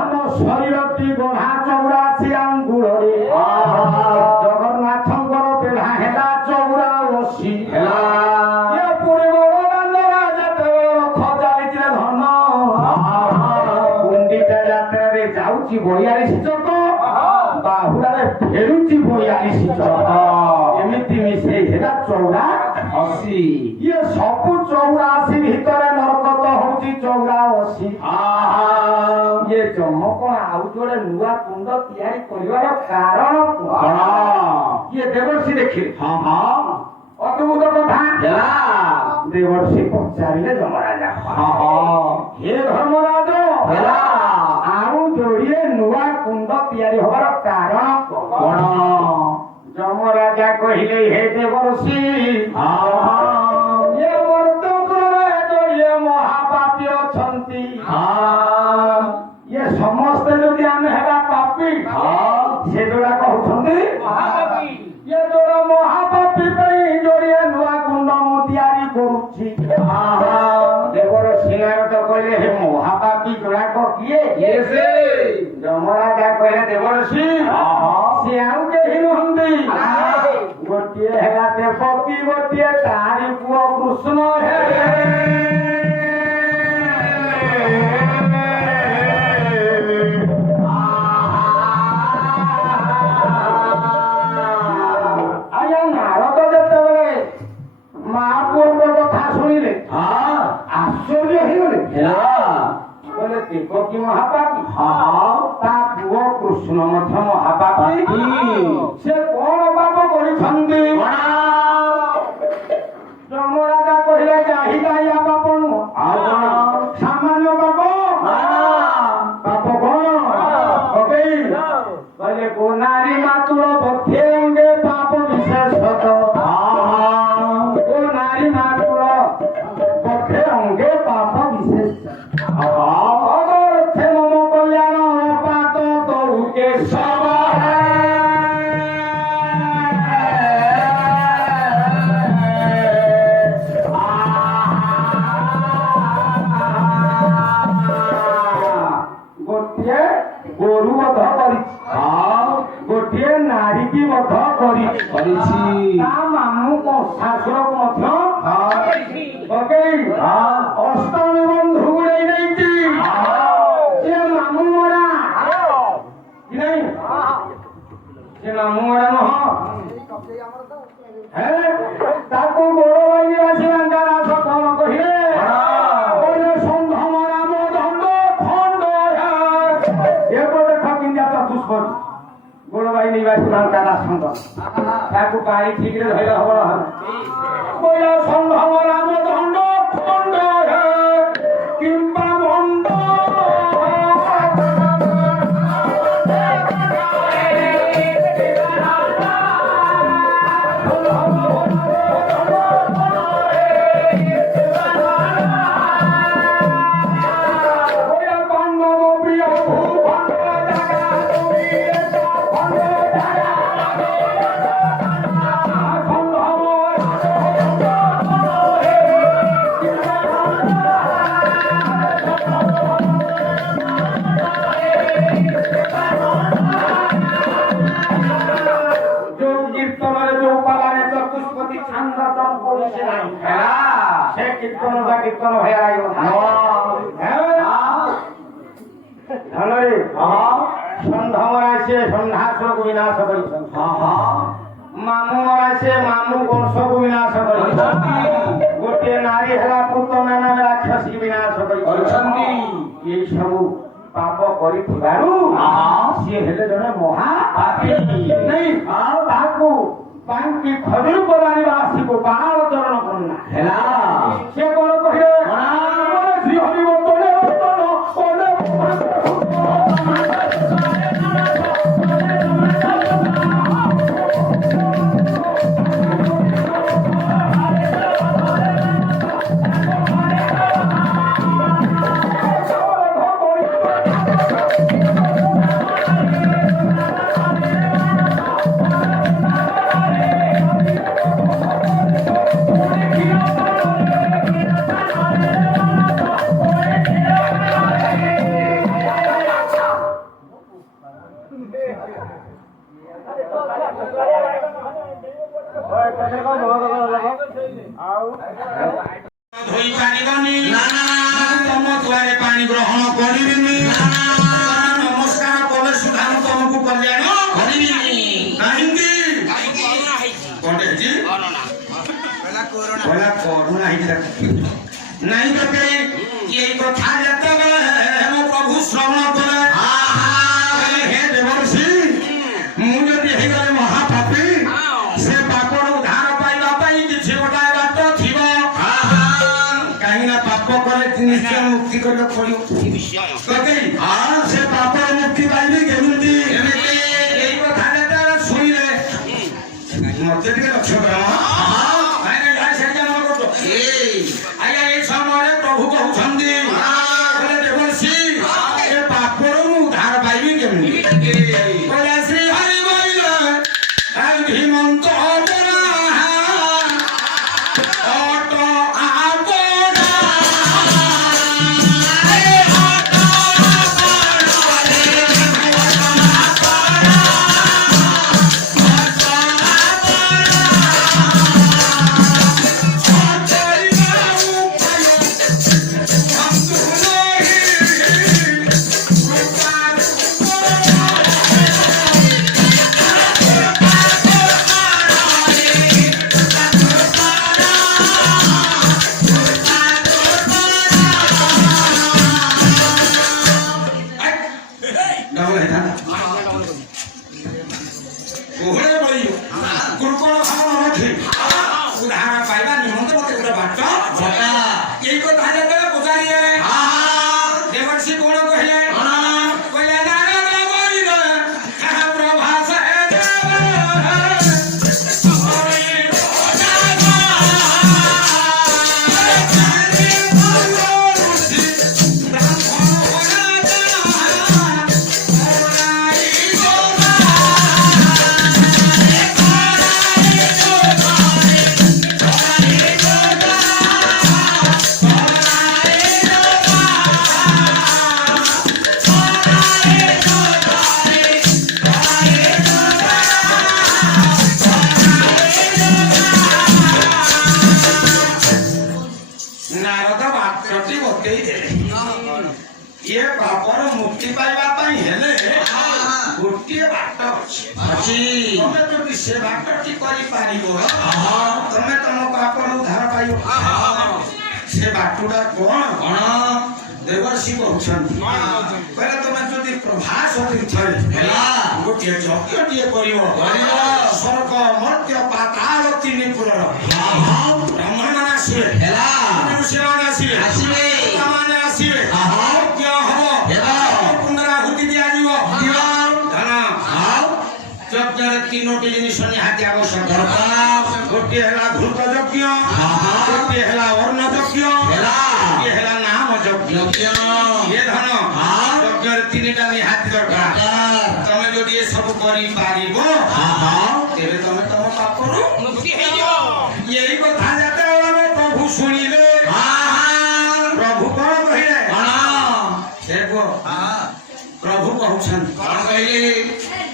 ଆମ ଶରୀରଟି ଗଢ଼ା 84 ଆଙ୍ଗୁଳରେ ଜଗନ୍ନାଥଙ୍କର ବେଢା ହେଲା 84 ହେଲା। ଇଏ ପୁରୀ ବଡ଼ ଦାଣ୍ଡ ରାଜା ରଥ ଚାଲିଛି ଧନ ଗୁଣ୍ଡିଚା ଯାତ୍ରାରେ ଯାଉଛି 42 ଚକ ବାହୁଡାରେ ଫେରୁଛି 42 ଚକ ଏମିତି ମିଶେଇ ହେଲା 84। ଇଏ ସବୁ 84 ଭିତରେ ନରକତ ହଉଛି 84। ଇଏ ଜମ କଣ ଆଉ ଯୋଡେ ନୂଆ କୁଣ୍ଡ ତିଆରି କରିବାର କାରଣ କଣ? ଇଏ ଦେବର୍ଷି ଦେଖିଲେ ଅଦ୍ଭୁତ କଥା ହେଲା। ଦେବର୍ଷି ପଚାରିଲେ ଯମରାଜା ହେ ଧର୍ମରାଜ ହେଲା ଆଉ ଯୋଡ଼ିଏ ନୂଆ କୁଣ୍ଡ ତିଆରି ହବାର କାରଣ କଣ? ଯମରାଜା କହିଲେ ହେ ଦେବର୍ଷି ଇଏ ବର୍ତ୍ତମାନରେ ଯୋଡ଼ିଏ ମହାପାପୀ ଅଛନ୍ତି। ଇଏ ସମସ୍ତେ ଯଦି ଆମେ ହେବା ପାପୀ ସେ ଯୋଡା କହୁଛନ୍ତି ମହାପାପୀ। ଇଏ ଯୋଡା ମହାପାପୀ ପାଇଁ ଯୋଡ଼ିଏ ନୂଆ କୁଣ୍ଡ ମୁଁ ତିଆରି କରୁଛି। ଦେବର୍ଷି ନାରଦ କହିଲେ ହେ ମହାପାପୀ ଯୋଡ଼ାକ କିଏ? ଯମରାଜା କହିଲେ ଦେବର୍ଷି ସେ ଆଉ କେହି ନୁହନ୍ତି ଗୋଟିଏ ହେଲା ଦେବକୀ ଗୋଟିଏ ତାରି ପୁଅ କୃଷ୍ଣ। ଆଜ୍ଞା ନାରଦ ଯେତେବେଳେ ମା ପୁଅଙ୍କ କଥା ଶୁଣିଲେ ଆଶ୍ଚର୍ଯ୍ୟ ହେଇଗଲେ କହିଲେ ଦେବକୀ ମହାପାପୀ ତା ପୁଅ କୃଷ୍ଣ ମଧ୍ୟ ମହାପାପୀ। ସେ କଣ ପାପ କରିଛନ୍ତି? ଯମରାଜା କହିଲେ ଯାହି ଯାହିଆ ପାପ ନୁହଁ ସାମାନ୍ୟ ପାପ। ପାପ କଣ? କହିଲେ ଗୋନାରୀ ମାତୁଳ ବଧେ ଅଙ୍ଗେ ପାପ ବିଶେଷତ। ଗୋନାରୀ ମାତୁଳ ବଧେ ଅଙ୍ଗେ ପାପ ବିଶେଷ ଅଗର୍ଥେ ମମ କଲ୍ୟାଣ ପାତ ତରୁ କେଶବ। ଗୋଟିଏ ଗୋରୁ ବଧ କରିଛି ଗୋଟିଏ ନାରୀ କି ବଧ କରିଛି ତା ମାମୁଁ ଶାଶୁରକୁ ମଧ୍ୟ ପକେଇ ଅଷ୍ଟମୀ ବନ୍ଧୁ ଗୁଡେଇ ନେଇଛି। ସେ ମାମୁଁ ମରା କି ନାଇଁ ସେ ମାମୁଁ ମରା ନୁହଁ ତାକୁ ଗୋଡ଼ ବାହିନୀ ବାସି ରାସ କଣ କହିଲେ? ଷଣ୍ଢ ମରା ମୋ ଦଣ୍ଡ ଖଣ୍ଡ ଏପଟେ ଖକିନ୍ଦିଆ ଚତୁଷ୍ପଦୀ ଗୋଡ଼ ବାହିନୀ ବାସି ରାସ ତାକୁ ପାଣି ଠିକରେ ଧରିଲେ ହବ ଷଣ୍ଢ ମରା ମୋ ଦଣ୍ଡ ଖଣ୍ଡ କିମ୍ବା ଭଣ୍ଡ ସେ କୀର୍ତ୍ତନ ବା କୀର୍ତ୍ତନ ଭୟ ଧନରେ ଷଣ୍ଢ ମରା ସେ ଷଣ୍ଢାସୁରକୁ ବିନାଶ କରିଛନ୍ତି। ମାମୁଁ ମରା ସେ ମାମୁଁ ବଂଶକୁ ବିନାଶ କରିଛନ୍ତି। ଗୋଟିଏ ନାରୀ ହେଲା ପୁତନା ନାମେ ରାକ୍ଷସୀ ବିନାଶ କରିଛନ୍ତି। ଏଇ ସବୁ ପାପ କରିଥିବାରୁ ସିଏ ହେଲେ ଜଣେ ମହାପାପୀ। ନାଇଁ ତାହାକୁ ବାଙ୍କି ଖଜୁର ପରାଣିବା ଆସି ଗୋପାଳ ଚରଣ କନ୍ୟା ହେଲା। ସେ କଣ କହିଲେ? ଶ୍ରୀ ହରିବର୍ତ୍ତନ ଧୋଇ ପାରିବନି ତମ ଦୁଆରେ ପାଣି ଗ୍ରହଣ କରିବିନି ନମସ୍କାର କଲେ ସୁଦ୍ଧା ମୁଁ ତମକୁ କଲ୍ୟାଣ କରିବିନି କାହିଁକି କଣ ହେଇଛି କରୁଣା ହେଇଥିଲା ନାଇଁ ତ ଏଇ କଥା ଯେତେବେଳେ ମୋ ପ୍ରଭୁ ଶ୍ରବଣ କଲେ ହେ ଦେବର୍ଷି ମୁଁ ଯଦି ହେଇଗଲେ ମହାପାପୀ ସେ ପାପରୁ ଉଦ୍ଧାର ପାଇବା ପାଇଁ କିଛି ଗୋଟାଏ ବାଟ ଥିବ କାହିଁକି ନା ପାପ କଲେ ନିଶ୍ଚୟ ମୁକ୍ତି କରିବାକୁ ପଡିବ ସେ ପାପର ମୁକ୍ତି ପାଇବି କେମିତି ଏଇ କଥା ଯେତେବେଳେ ଶୁଣିଲେ ମତେ ଟିକେ ଲକ୍ଷ୍ୟ କର ଆଜ୍ଞା ଏଇ ସମୟରେ ପ୍ରଭୁ କହୁଛନ୍ତି ଦେବର୍ଷି ଏ ପାପରୁ ମୁଁ ଉଦ୍ଧାର ପାଇବି କେମିତି ଶ୍ରୀ ହରି ଧୀମନ୍ତ उदाहरण पाइबा निमंत मते गोटे बाट एई कथा जते पुजारिए देवर्षि कोन कहिले कहले नारद बोली रे कहा प्रभास ए ये पापर मुक्ति पाइबा पई हेले गोटे बाट अछि तमे जदि से बाटटी करि पारिबो तमे तम पापर उद्धार पाइबो से बाटुडा कोन देवर्षि कहउछन पहले तमे जदि प्रभास तीर्थरे हेला गोटे यज्ञटिए करिवो स्वर्ग मर्त्य पाताल तीन पुरर ब्राह्मण आसीबे हेला मनुष्य आसीबे सामान्य आसीबे तीनोटी जिनिस निहाती आवश्यक गोटे है घृत यज्ञ गोटे है अर्ण यज्ञ गोटे है नाम यज्ञ ये धन यज्ञ तीनटा निहाती दरकार तमे जदि ये सब करि पारिबो तेरे तमे तम पापरु मुक्ति हे जो यही कथा जाते प्रभु सुनिले प्रभु कोन कहिले देखो प्रभु कहउछन कोन कहिले